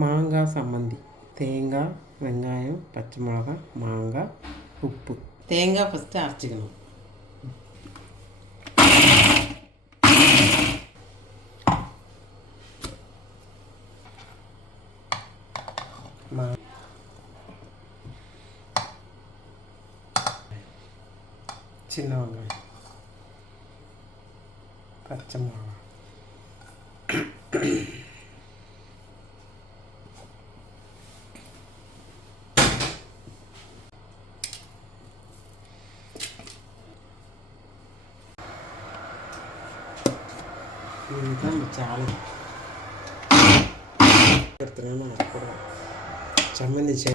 மாங்காய் சம்மந்தி. தேங்காய், வெங்காயம், பச்சை மிளகாய், மாங்காய், உப்பு. தேங்காய் ஃபஸ்ட்டு அரைச்சிக்கணும். சின்ன வெங்காயம், பச்சை மிளகாய், இதுதான் சாலை எடுத்துனா கூட சம்மந்தி செய்.